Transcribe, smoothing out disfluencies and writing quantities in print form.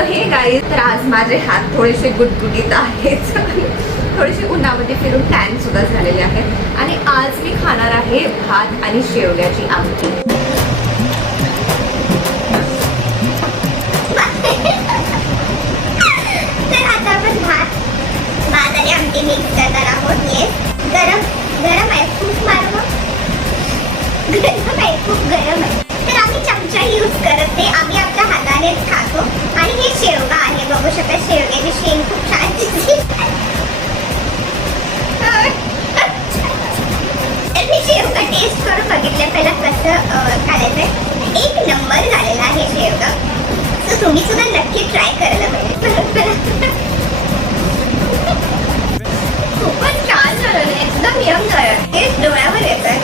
So हे guys, तर आज माझे हात थोडेसे गुटगुटीत आहेत. थोडेसे उन्हामध्ये फिरून टॅन सुद्धा झालेले आहेत. आणि आज मी खाणार आहे भात आणि शेवग्याची आमटी. तर आता आपण भात आणि आमटी मिक्स करणार आहोत. येस, गरम आहे, खूप गरम आहे, खूप गरम आहे. तर आम्ही चमचा यूज करत नाही, आम्ही आपल्या हातानेच खातो. आणि हे शेवगा आहे, बघू शकता शेवग्याची शेंग खूप छान दिसते. तर मी शेवगा टेस्ट करून बघितलं पहिला कसं करायचंय. एक नंबर झालेला आहे शेवगा. सो तुम्ही सुद्धा नक्की ट्राय करायला पाहिजे. खूपच छान झालं, एकदम यम झालं. ते डोळ्यावर येतंय.